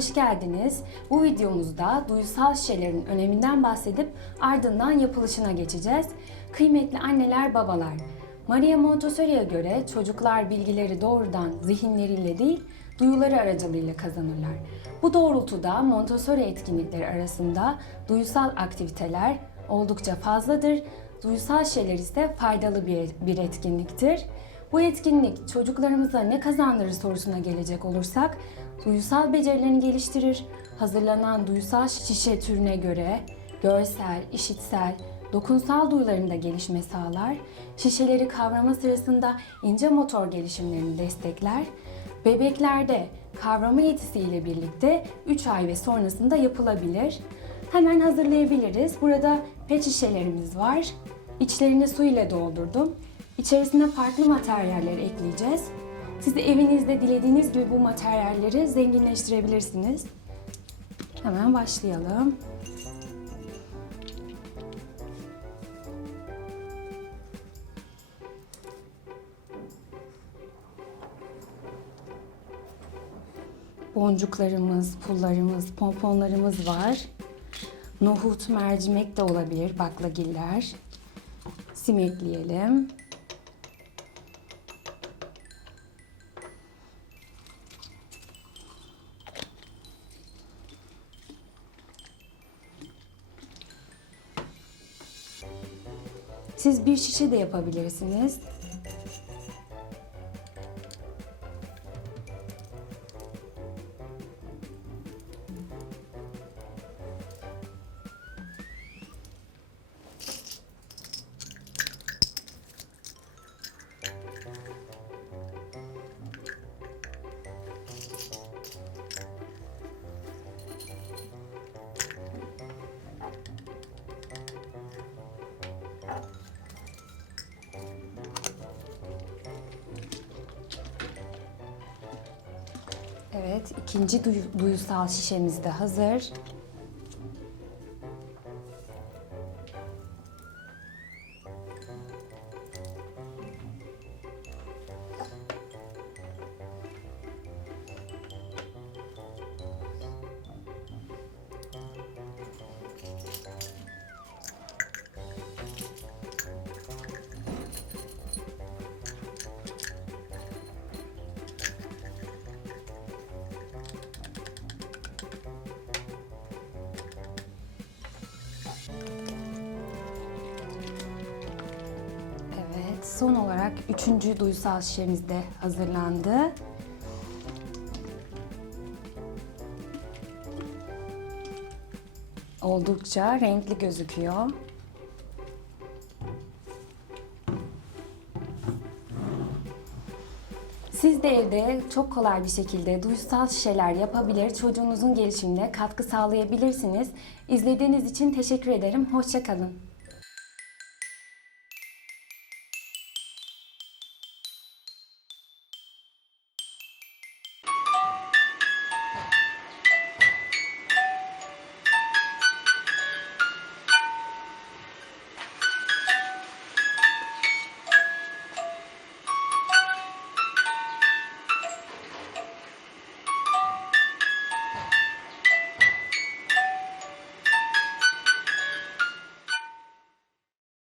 hoş geldiniz. Bu videomuzda duysal şişelerin öneminden bahsedip ardından yapılışına geçeceğiz. Kıymetli anneler, babalar, Maria Montessori'ye göre çocuklar bilgileri doğrudan zihinleriyle değil, duyuları aracılığıyla kazanırlar. Bu doğrultuda Montessori etkinlikleri arasında duysal aktiviteler oldukça fazladır. Duysal şeyler ise faydalı bir, bir etkinliktir. Bu etkinlik çocuklarımıza ne kazandırır sorusuna gelecek olursak, duysal becerilerini geliştirir, hazırlanan duysal şişe türüne göre görsel, işitsel, dokunsal duyularında gelişme sağlar, şişeleri kavrama sırasında ince motor gelişimlerini destekler, bebeklerde kavrama yetisiyle birlikte 3 ay ve sonrasında yapılabilir. Hemen hazırlayabiliriz. Burada pet şişelerimiz var. İçlerini su ile doldurdum. İçerisine farklı materyaller ekleyeceğiz. Siz de evinizde dilediğiniz gibi bu materyalleri zenginleştirebilirsiniz. Hemen başlayalım. Boncuklarımız, pullarımız, pomponlarımız var. Nohut, mercimek de olabilir, baklagiller. Sim ekleyelim. Siz bir şişe de yapabilirsiniz. Evet, ikinci duyu- duyusal şişemiz de hazır. Son olarak üçüncü duysal şişemiz de hazırlandı. Oldukça renkli gözüküyor. Siz de evde çok kolay bir şekilde duysal şişeler yapabilir, çocuğunuzun gelişimine katkı sağlayabilirsiniz. İzlediğiniz için teşekkür ederim. Hoşçakalın.